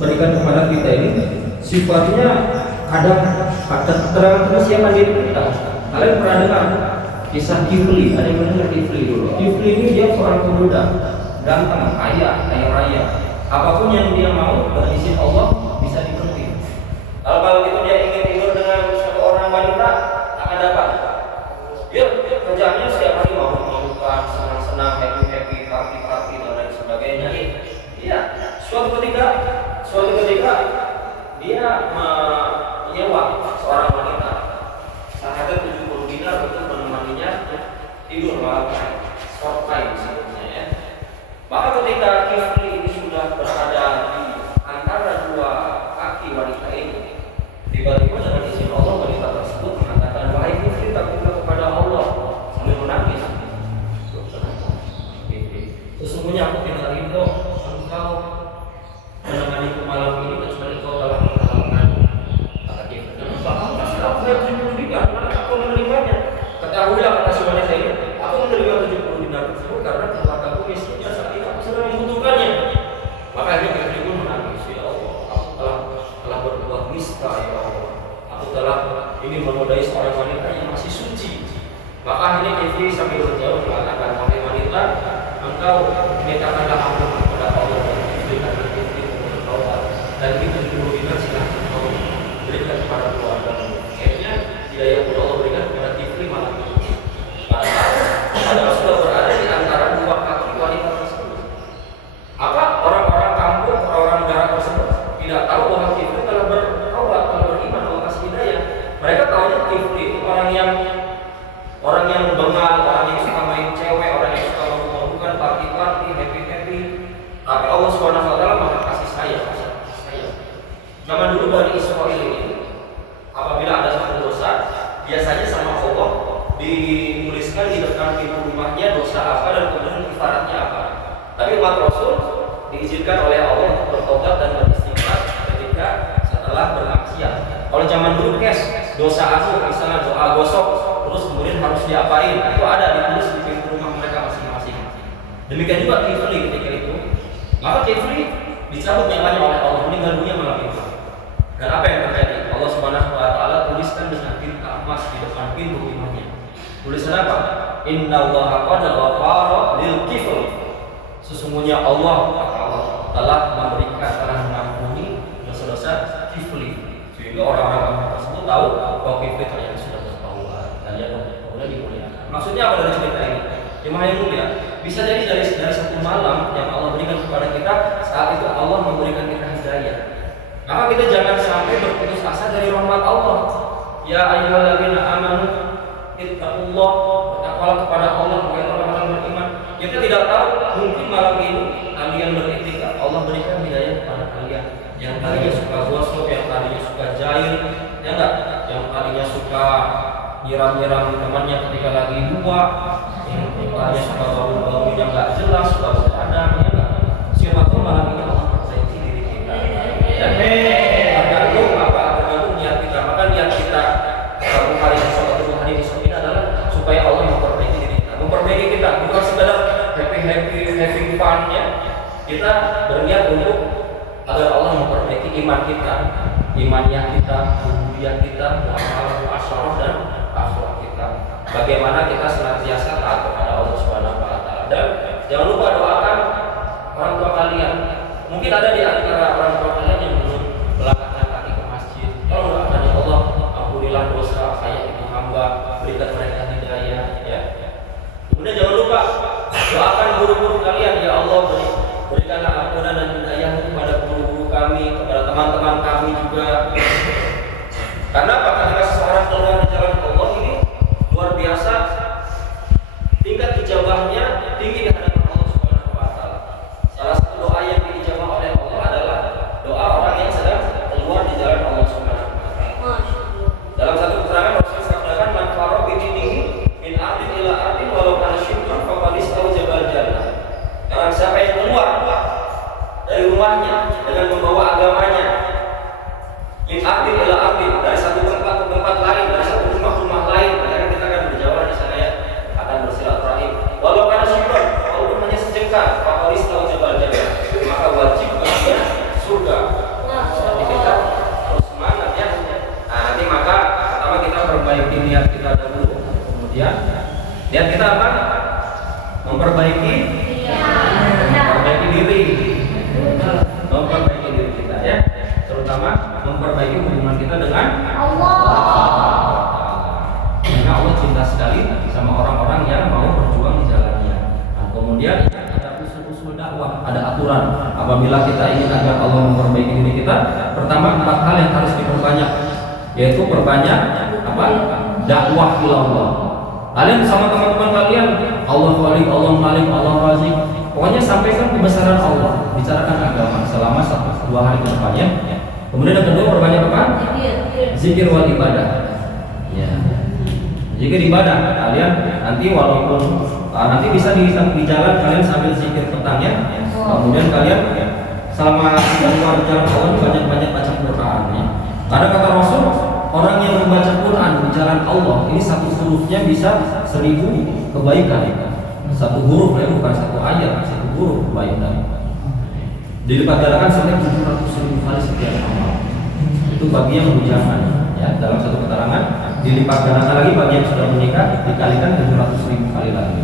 berikan kepada kita ini sifatnya kadang keterangan kesiapan diri kita. Kalian pernah dengar kisah Kifli? Ada yang mendengar Kifli dulu? Kifli ini dia seorang pemuda ganteng, kaya raya. Apapun yang dia mau berizin Allah bisa dipenuhi. Kalau itu dia ingin tidur dengan seorang wanita akan dapat. Dia kerjanya setiap hari mau senang-senang, happy, party dan lain sebagainya. Iya, suatu ketika dia menyewa seorang wanita seharga 70 dinar untuk menemaninya tidur malam short time sebetulnya ya. Maka ketika Kifli ini sudah berada di antara dua kaki wanita ini, tiba-tiba dengan izin Allah wanita tersebut mengatakan, wahai Kifli, takutlah kepada Allah, sambil menangis. Sesungguhnya aku tidak rindu engkau menemaniku malam ini kecuali kau telah menghalalkan. Kata Kifli, aku yang 70 dinar, aku menerimanya. Ketahuilah kata si wanita ini, aku menerima 70 dinar tersebut karena keluargaku miskin dan saat ini aku sedang membutuhkannya. Maka ini Kifli pun menangis, ya Allah, aku telah berbuat nista, ya Allah. Aku telah ingin menodai seorang wanita yang masih suci. Maka ini Kifli sambil berjauh mengatakan, wahai wanita, engkau mintakanlah ampun kepada Allah dan diberikan Kifli untuk bertaubat, dan itu 70 dinar silahkan kau berikan kepada keluargamu. Akhirnya hidayah pun Allah berikan kepada Kifli malam itu. Padahal sudah berada di antara dua kaki wanita tersebut. Apa orang-orang kampung, orang-orang negara tersebut tidak tahu bahwa Kifli telah bertaubat, telah beriman, Allah kasih hidayah. Mereka tahunya Kifli itu orang yang bengal, orang yang suka main cewek, orang yang suka mabuk-mabukan, party, happy. Tapi Allah SWT maha kasih sayang. Zaman dulu Bani Israel ini, apabila ada satu dosa, biasanya sama Allah dituliskan di depan pintu rumahnya dosa apa dan kemudian kifaratnya apa. Tapi umat Rasul diizinkan oleh Allah untuk bertobat dan beristighfar ketika setelah bermaksiat. Kalau zaman dulu dosa aku, misalnya doa gosok, terus kemudian harus diapain, itu ada ditulis di pintu rumah mereka masing-masing. Demikian juga Kifli ketika itu. Maka Kifli dicabut nyawanya oleh Allah, meninggal dunia malam itu. Dan apa yang terjadi? Allah Subhanahu wa taala tuliskan dengan tinta emas di depan pintu rumahnya. Tulisan apa? Innallaha qad ghafara lil kifl. Sesungguhnya Allah telah mengampuni dosa-dosa Kifli. Sehingga orang-orang tersebut tahu bahwa Kifli ternyata sudah bertaubat dan dia kemudian dimuliakan. Maksudnya apa dari cerita ini? Jemaah yang mulia, bisa jadi dari satu malam yang Allah berikan kepada kita, saat itu Allah memberikan kita hidayah. Maka kita jangan sampai berputus asa dari rahmat Allah. Ya ayyuhalladzina amanu ittaqullah, bertakwalah kepada Allah wahai orang-orang beriman. Kita tidak tahu, mungkin malam ini kalian beriktikaf, Allah berikan hidayah kepada kalian. Yang tadinya suka gosok, yang tadinya suka jahil, ya enggak? Yang tadinya suka nyiram-nyiram temannya ketika lagi dua, yang tadinya suka bau-bau yang enggak jelas, suka bercadang, ya enggak? Siapa tahu malam ini Allah perbaiki diri kita. Tergantung niat kita. Maka niat kita satu hari besok ini adalah supaya Allah memperbaiki diri kita, memperbaiki kita, bukan sekedar having fun ya. Kita berniat untuk agar Allah memperbaiki iman kita, imaniyah kita, ubudiyah kita, muamalah dan akhlak kita. Bagaimana kita senantiasa taat kepada Allah Subhanahu wa taala. Dan jangan lupa doakan orang tua kalian. Mungkin ada di antara orang tua kalian yang belum melangkahkan kaki ke masjid. Kalau doakan ya Allah, ampunilah dosa saya ibu hamba, berikan mereka hidayah ya. Kemudian jangan lupa doakan guru-guru kalian, ya Allah berikanlah ampunan dan hidayah kepada guru-guru kami, kepada teman-teman kami juga. Karena apa? Ketika seseorang keluar di jalan Allah ini luar biasa, tingkat ijabahnya tinggi di hadapan Allah Subhanahu wa taala. Salah satu doa yang diijabah oleh Allah adalah doa orang yang sedang keluar di jalan Allah Subhanahu wa taala. Dalam satu keterangan Rasul sabdakan, man farra bi dinihi min ardin ila ardin walau kana syibran faqad istawjaba al-jannah. Karena siapa yang keluar dari rumahnya dengan membawa agamanya min ardin ila ardin, dari satu tempat Niat kita apa? Memperbaiki diri, memperbaiki diri kita ya, terutama memperbaiki hubungan kita dengan Allah. Karena Allah cinta sekali sama orang-orang yang mau berjuang di jalannya. Nah, kemudian ada usul-usul dakwah, ada aturan. Apabila kita ingin agar Allah memperbaiki diri kita, pertama 4 hal yang harus diperbanyak, yaitu perbanyak apa? Dakwah ilallah. Kalian sama teman-teman kalian, Allah Khalik, Allah Malik, Allah Razik, pokoknya sampaikan kebesaran Allah, bicarakan agama selama 1-2 hari ke depannya. Kemudian yang kedua, perbanyak apa? Zikir wal ibadah. Ya. Zikir ibadah. Kalian nanti walaupun nanti bisa di jalan kalian sambil zikir petangnya. Kemudian kalian selama keluar jalan Allah banyak-banyak baca Quran ya. Karena kata Rasul, orang yang membaca Quran di jalan Allah ini 1 hurufnya bisa 1000 kebaikan. 1 huruf ya, bukan 1 ayat, 1 huruf kebaikan. Dilipat gandakan sampai 700.000 kali setiap amal. Itu bagi yang bujangan ya. Dalam satu keterangan dilipat gandakan lagi bagi yang sudah menikah dikalikan 700.000 kali lagi.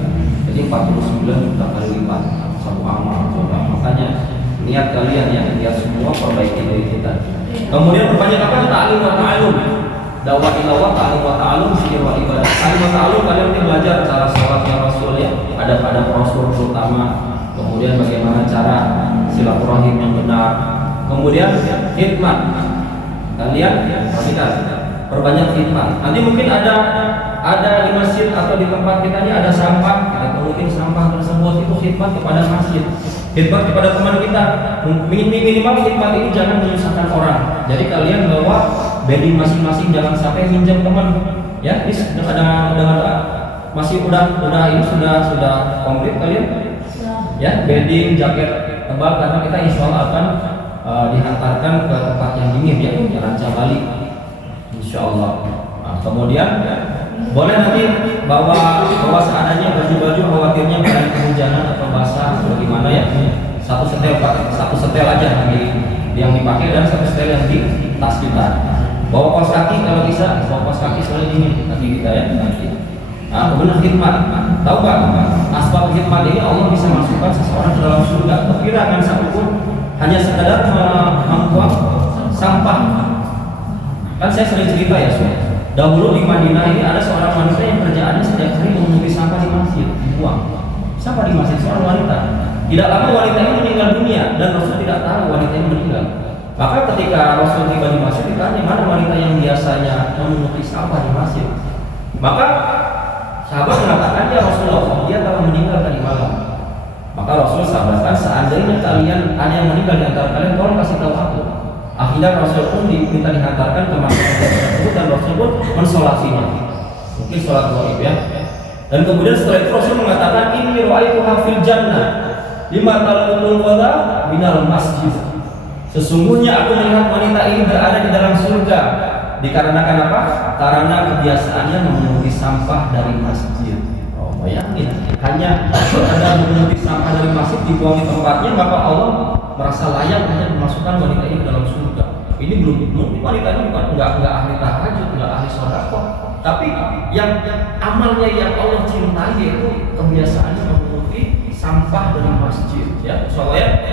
Jadi 49 juta kali lipat satu amal. Coba makanya niat kalian ya, niat semua perbaiki diri kita. Kemudian perbanyak apa? Ta'lim wa ta'alum. Dakwah ilallah, ta'lim wa ta'alum, zikir wa ibadah. Ta'lim wa ta'alum, kalian nanti belajar cara sholatnya Rasul ya, ada pada Rasul terutama. Kemudian bagaimana cara silaturahim yang benar. Kemudian khidmat. Kalian perhatikan, perbanyak khidmat. Nanti mungkin ada di masjid atau di tempat kita ini ada sampah, atau mungkin sampah tersebut itu khidmat kepada masjid. Khidmat kepada teman kita, minimal khidmat ini jangan menyusahkan orang. Jadi kalian bawa bedding masing-masing, jangan sampai minjam teman. Ya, ini ada masih udah ini sudah komplit kalian. Ya, bedding, jaket tebal karena kita insya Allah akan dihantarkan ke tempat yang dingin ya, Ranca Bali, insya Allah. Nah, kemudian boleh nanti bawa seadanya baju-baju, khawatirnya barang kehujanan atau basah atau gimana ya. Satu setel aja yang dipakai dan 1 setel yang di tas kita. Bawa kaos kaki kalau bisa, bawa kaos kaki soalnya dingin kaki kita ya nanti. Nah, kemudian khidmat. Tahu nggak? Asbab khidmat ini Allah bisa masukkan seseorang ke dalam surga. Kepirangan satupun hanya sekadar membuang sampah. Kan saya sering cerita ya, dahulu di Madinah ini ada seorang wanita yang kerjaannya setiap hari memunguti sampah di masjid, dibuang. Sampah di masjid, seorang wanita. Tidak lama wanita ini meninggal dunia dan Rasul tidak tahu wanita ini meninggal. Maka ketika Rasul tiba di masjid ditanya, mana wanita yang biasanya memunguti sampah di masjid? Maka sahabat mengatakan, ya Rasulullah, dia telah meninggal tadi malam. Maka Rasul sabarkan, seandainya kalian ada yang meninggal di antara kalian, tolong kasih tahu aku. Akhirnya Rasul pun diminta dihantarkan ke masjid tersebut dan Rasul pun mensolasinya. Mungkin sholat gaib ya. Dan kemudian setelah itu Rasul mengatakan, ini ra'aituha fil jannah lima talaqul wada minal masjid. Sesungguhnya aku melihat wanita ini berada di dalam surga. Dikarenakan apa? Karena kebiasaannya memunguti sampah dari masjid. Oh, bayangin, hanya ada memunguti sampah dari masjid dibuang di tempatnya, maka Allah merasa layak hanya memasukkan wanita ini ke dalam surga. Ini belum wanita ini enggak ahli tahajud, enggak ahli sedekah, tapi yang amalnya yang Allah cintai yaitu kebiasaannya memunguti sampah dari masjid. Ya, soalnya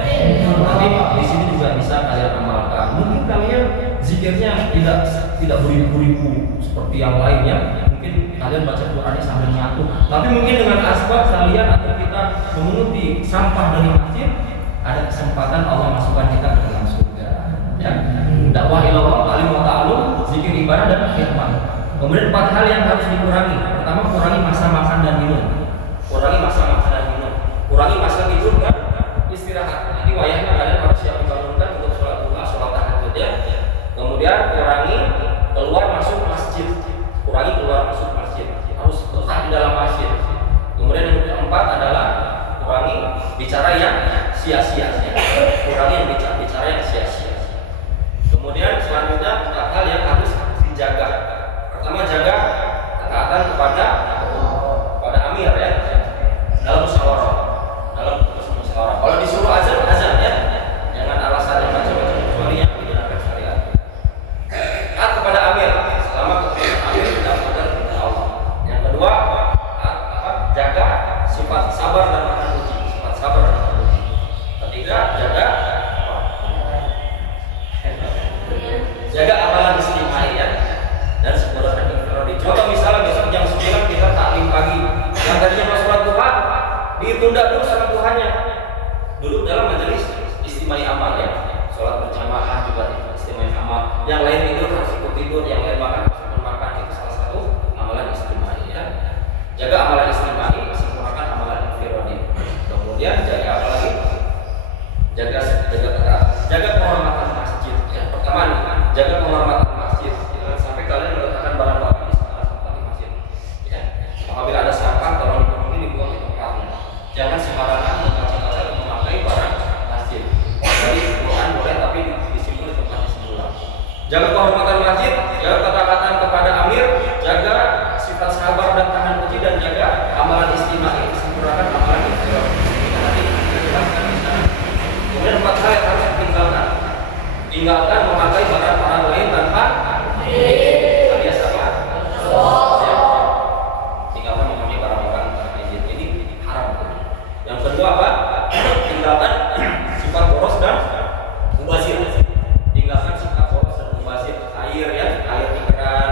nanti di sini juga bisa kalian amalkan. Mungkin kalian zikirnya tidak beribu-ribu seperti yang lainnya. Mungkin kalian baca Qurannya sambil nyatu. Tapi mungkin dengan asbab kalian atau kita memunguti sampah dari masjid, ada kesempatan Allah masukkan kita ke dalam surga. Ya, dakwah ilallah, ta'lim wa ta'alum, zikir ibadah dan khidmat. Kemudian 4 hal yang harus dikurangi. Pertama, kurangi masa makan dan minum. Kurangi masa makan dan minum. Kurangi masa tidur dan istirahat. Nanti wayahnya kalian harus siap dibangunkan untuk sholat duha, sholat tahajud ya. Kemudian kurangi keluar masuk masjid. Kurangi keluar masuk masjid. Harus tetap di dalam masjid. Kemudian yang keempat adalah kurangi bicara yang sia-sia. Kurangi yang bicara yang sia-sia. Kemudian selanjutnya 4 hal yang harus dijaga. Pertama, jaga ketaatan kepada amir. masjid, jaga ketaatan kepada amir, jaga sifat sabar dan tahan puji, dan jaga amalan istimai, sempurnakan amalan ikhtiar. Nanti kita jelaskan di sana. Kemudian 4 hal yang harus ditinggalkan. Tinggalkan memakai barang orang lain tanpa izin. Alias apa? Ya. Tinggalkan memakai barang orang tanpa izin. Ini haram. Yang kedua apa? Tinggalkan sifat boros dan mubazir. Tinggalkan sifat boros dan mubazir. Air ya, air di keran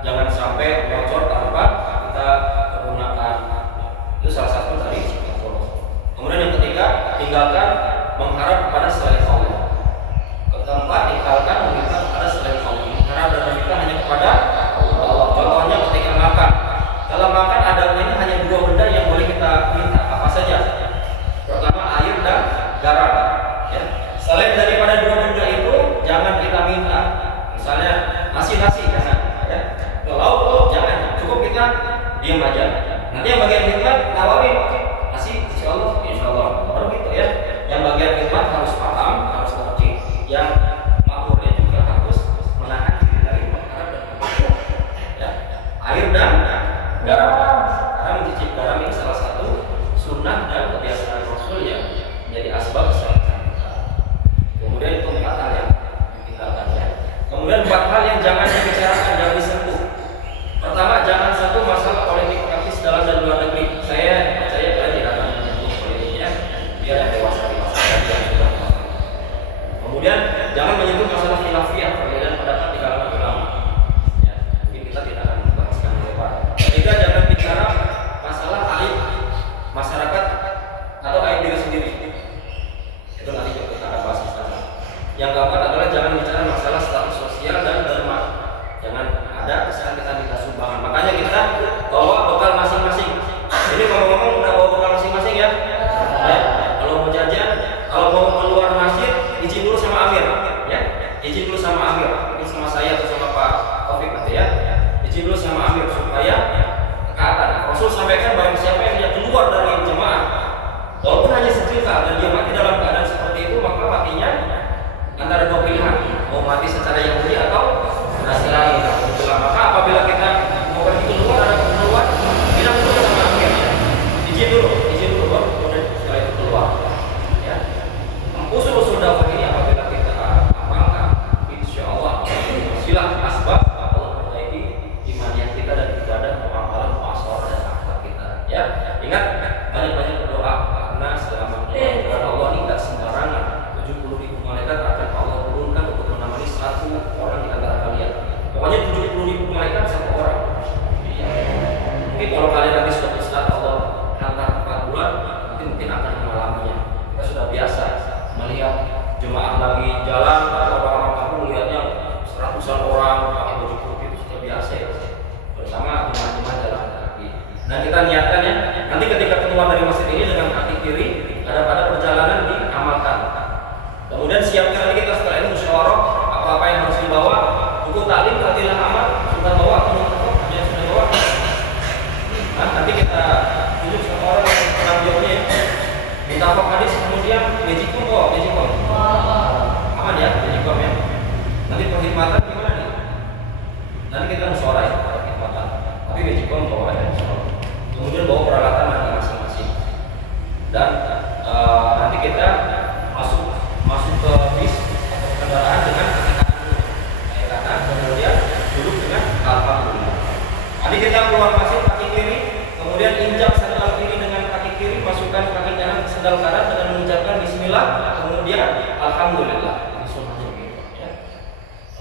jangan sampai bocor tanpa kita gunakan. Itu salah satu dari sifat boros. Kemudian yang ketiga, tinggalkan mengharap kepada selain Allah. Keempat, tinggalkan meminta kepada selain Allah. Mengharap dan meminta hanya kepada Allah. Contohnya ketika makan. Dalam makan adanya hanya 2 benda yang boleh kita minta. Apa saja? Pertama, air dan garam. Ya. Selain daripada 2 benda itu, jangan kita minta. Misalnya nasi jangan. Ya. Lauk jangan. Cukup kita diam aja. Nanti yang bagian khidmat nawarin nasi, insya Allah. Baru gitu ya. Yang bagian khidmat harus paham, harus mengerti. Yang makmurnya juga harus menahan diri dari mengharap dan meminta. Ya. Air dan garam. Karena mencicip garam ini salah satu sunnah dan kebiasaan Rasul yang menjadi asbab kesehatan kita. Kemudian itu 4 hal yang ditinggalkannya. Kemudian 4 hal yang jangan dibicarakan, jangan disentuh. Pertama, jangan sentuh masalah politik praktis dalam dan luar negeri. Saya percaya kalian tidak akan menyentuh politiknya, biar yang dewasa yang sudah. Kemudian jangan menyentuh masalah khilafiyah, perbedaan pendapat di kalangan ulama. Ya, mungkin kita tidak akan membahaskan lebar. Ketiga, jangan bicara masalah aib masyarakat atau aib diri sendiri. Itu nanti kita akan bahas di sana. Yang keempat adalah jangan bicara masalah status sosial dan derma. Jangan ada kesan kita minta sumbangan. Makanya kita bawa bekal masing-masing. Ini kalau ngomong udah bawa bekal masing-masing ya. Ya. Kalau mau jajan, kalau mau keluar masjid, izin dulu sama amir. Ya. Izin dulu sama amir. Ini sama saya atau sama Pak Taufik nanti ya. Izin dulu sama amir supaya ketaatan. Rasul sampaikan bahwa siapa yang dia keluar dari jemaah, walaupun hanya sejenak dan dia mati dalam keadaan seperti itu, maka matinya antara 2 pilihan, mau mati secara Yahudi atau Nasrani. Maka apabila kita mau pergi keluar, ada keperluan, bilang dulu sama amir, izin dulu baru kemudian setelah itu keluar. Ya, usul dakwah ini apabila kita amalkan, insya Allah silah asbab Allah perbaiki imaniyah kita dan ibadah, amalan, pasor dan akhlak kita. Ya, ingat banyak-banyak berdoa karena selama bulan Allah ini tidak sembarangan. 70.000 malaikat akan Allah turunkan untuk menemani 1 orang di antara kalian. Pokoknya 70.000 malaikat 1 orang. Ya. Mungkin kalau kalian nanti suatu saat Allah hantar 4 bulan, nanti mungkin akan mengalaminya. Kita sudah biasa melihat jemaah lagi jalan, atau orang-orang kampung melihatnya 100-an orang pakai baju putih, itu sudah biasa ya. Bersama jemaah-jemaah jalan kaki. Nah kita niatkan ya, nanti ketika keluar dari masjid ini dengan kaki kiri, ada pada perjalanan diamalkan. Kemudian siapkan lagi kita setelah ini musyawarah apa-apa yang harus dibawa, buku taklim, fadilah amal sudah bawa, yang sudah bawa. Nah, nanti kita tunjuk sama orang yang pernah jawabnya ya. Minta apa hadis, kemudian magicom bawa, aman ya, magicom ya. Nanti perkhidmatan gimana nih? Nanti kita musyawarah ya, perkhidmatan. Tapi magicom bawa ya. Kemudian bawa peralatan mandi masing-masing. Dan nanti kita masuk ke bis atau kendaraan dengan kanan, kemudian duduk dengan alhamdulillah. Nanti kita keluar masjid kaki kiri, kemudian injak sandal kiri dengan kaki kiri, masukkan kaki kanan ke sandal kanan dengan mengucapkan bismillah, kemudian alhamdulillah. Ini sunnahnya begitu ya.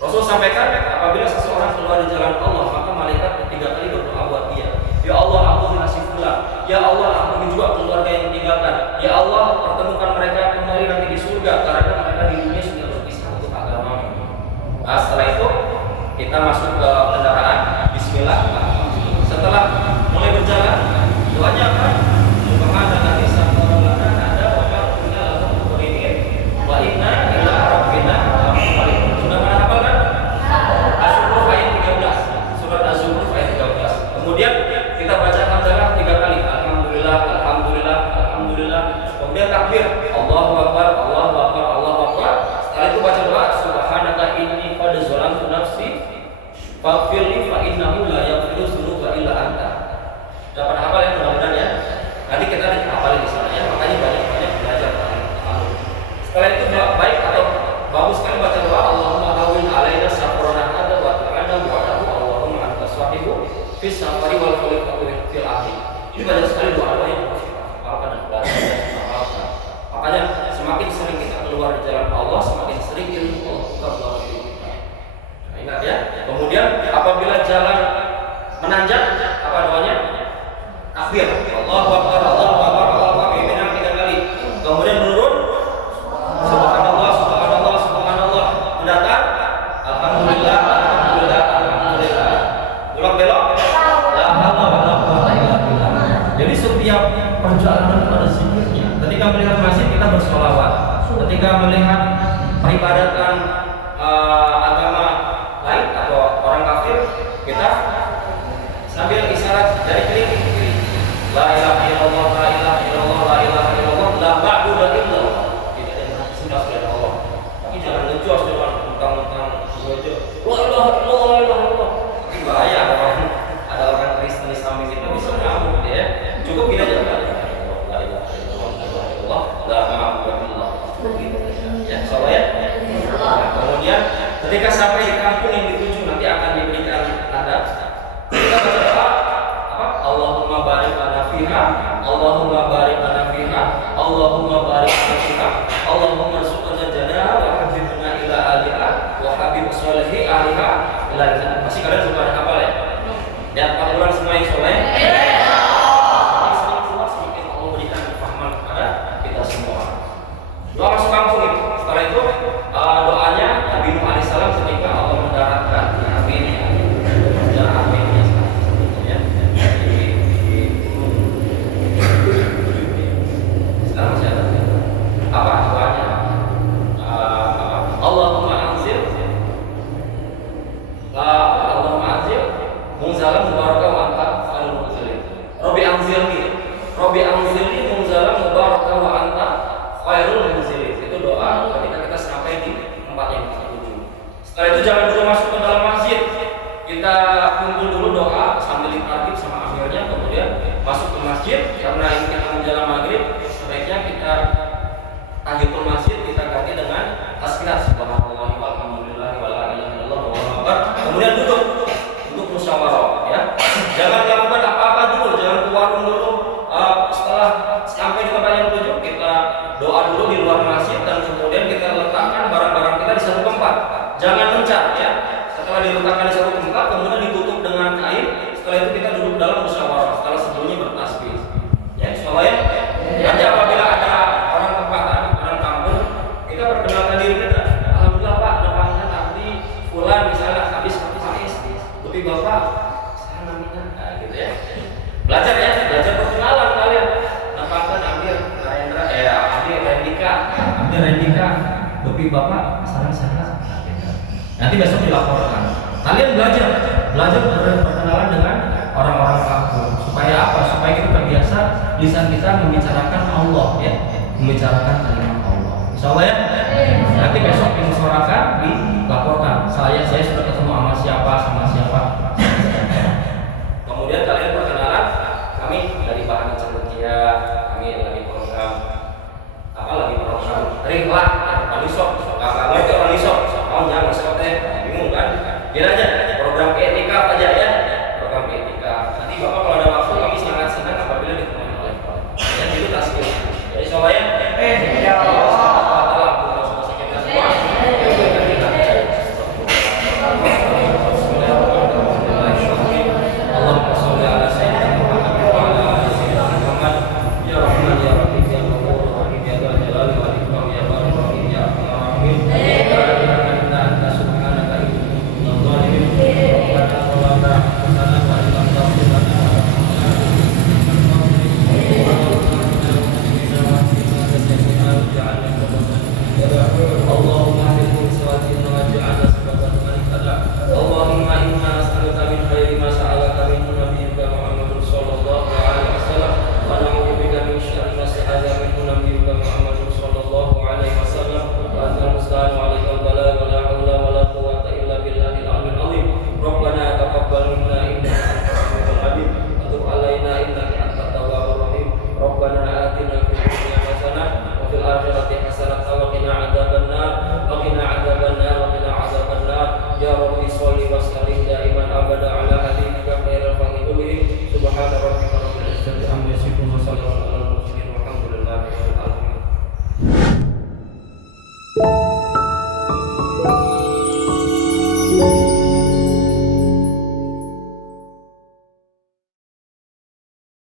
Rasul sampaikan apabila seseorang keluar di jalan Allah, maka malaikat 3 kali berdoa buat dia. Ya Allah, ampuni si fulan. Ya Allah, ampuni juga keluarga yang ditinggalkan. Ya Allah, pertemukan mereka kembali nanti di surga karena mereka di dunia sudah berpisah untuk agama. Nah, setelah itu kita masuk ke kendaraan. Bismillah. Setelah mulai berjalan, doanya apa? Subhanallah sabana ada wa kunna lahu muqrinin wa inna ila rabbina lamunqalib. Sudah pernah hafal kan? Az-Zukhruf ayat 13. Surat Az-Zukhruf ayat 13. Kemudian kita baca hamdalah 3 kali. Alhamdulillah, alhamdulillah, alhamdulillah. Kemudian takbir. Allahu akbar, Allahu akbar, Allahu akbar. Setelah itu baca doa, subhanaka inni qad zalamtu nafsi faghfirli fa innahu la yaghfiru dzunuba illa anta. Dapat hafal ya mudah-mudahan ya. Nanti kita hafalin di sana ya. Makanya banyak-banyak belajar. Setelah itu baik atau bagus sekali baca doa Allahumma hawwin alaina safrana hadza wa ta'ala wa'adahu Allahumma anta sahibu fis safari wal khalifatu fil ardi. Ini banyak sekali doa-doa yang harus kita hafalkan dan belajar dan hafalkan. Makanya semakin sering kita keluar di jalan Allah, semakin sering ilmu Allah buka dalam hidup kita. Nah, ingat ya. Kemudian apabila jalan menanjak, apa doanya? Takbir. Allahu Akbar, Allahu Akbar, Allahu Akbar. Pimpinan 3 kali. Kemudian menurun. Subhanallah, subhanallah, subhanallah. Mendatar. Alhamdulillah, alhamdulillah, alhamdulillah. Belok belok. La haula wala quwwata illa billah. Jadi setiap perjalanan ada zikirnya. Ketika melihat masjid kita bersolawat. Ketika melihat peribadatan agama lain atau orang kafir, kita sambil isyarat dari kiri. La ilaha illallah, la ilaha illallah, la ilaha illallah, la ma'budu illallah. Tidak ada yang sembah selain Allah. Tapi jangan ngejos dengan mentang-mentang aja. La ilaha illallah, la ilaha illallah. Tapi bahaya ada orang Kristen Islam itu bisa ngamuk ya. Cukup gini aja. La ilaha illallah, la ilaha illallah, la ma'budu illallah. Ya, salah ya. Nah, kemudian ketika sampai di kampung yang dituju nanti akan diberikan tanda. Kita baca doa apa? Allahumma barik lana fiha, Allahumma barik lana fiha, Allahumma barik lana fiha, Allahumma rzuqna jannah wa habibna ila aliha wa habib sholihi aliha ila jannah. Pasti kalian sudah ada hafal ya? Ya, 4 bulan semua yang soleh. Semakin keluar semakin Allah berikan kefahaman kepada kita semua. Doa masuk kampung itu. Setelah itu doanya Nabi Nuh alaihissalam ketika Allah mendaratkan aminnya, aminnya ya. Sekarang masih ada apa doanya? Allahumma anzil, Allahumma anzil munzalan mubarakah wa anta khairul munzilin. Rabbi anzilni munzalan mubarakah wa anta khairul munzilin. Itu doa ketika kita sampai di tempat yang kita tuju. Setelah itu jangan dulu masuk ke dalam masjid. Kita kumpul dulu doa sambil ditartib sama amirnya, kemudian masuk ke masjid. Karena ini kita menjelang maghrib, sebaiknya kita tahiyatul masjid kita ganti dengan tasbih subhanallah walhamdulillah wala ilaha illallah wallahu akbar. Kemudian duduk musyawarah ya. Jangan lakukan apa-apa dulu, jangan ke warung dulu. Setelah sampai di tempat yang tuju, kita doa dulu di luar masjid dan kemudian kita letakkan barang-barang kita di satu tempat. Jangan mencar ya. Setelah diletakkan di satu tempat, kemudian ditutup dengan kain. Setelah itu kita duduk dalam musyawarah. Setelah sebelumnya bertasbih. Ya, insyaallah ya. Nanti apabila ada orang tempatan, orang kampung, kita perkenalkan diri kita. Alhamdulillah Pak, depannya abdi fulan misalnya habis Faiz. Tapi Bapak saya namanya gitu ya. Belajar ya, belajar perkenalan kalian. Nampakkan Amir Narendra, Amir Rendika, tapi Bapak saran saya. Nanti besok dilaporkan. Kalian belajar berkenalan dengan orang-orang kampung. Supaya apa? Supaya kita terbiasa lisan kita membicarakan Allah ya, membicarakan kalimat Allah. Insyaallah ya. Nanti besok dimusyawarakan, dilaporkan. Saya sudah ketemu sama siapa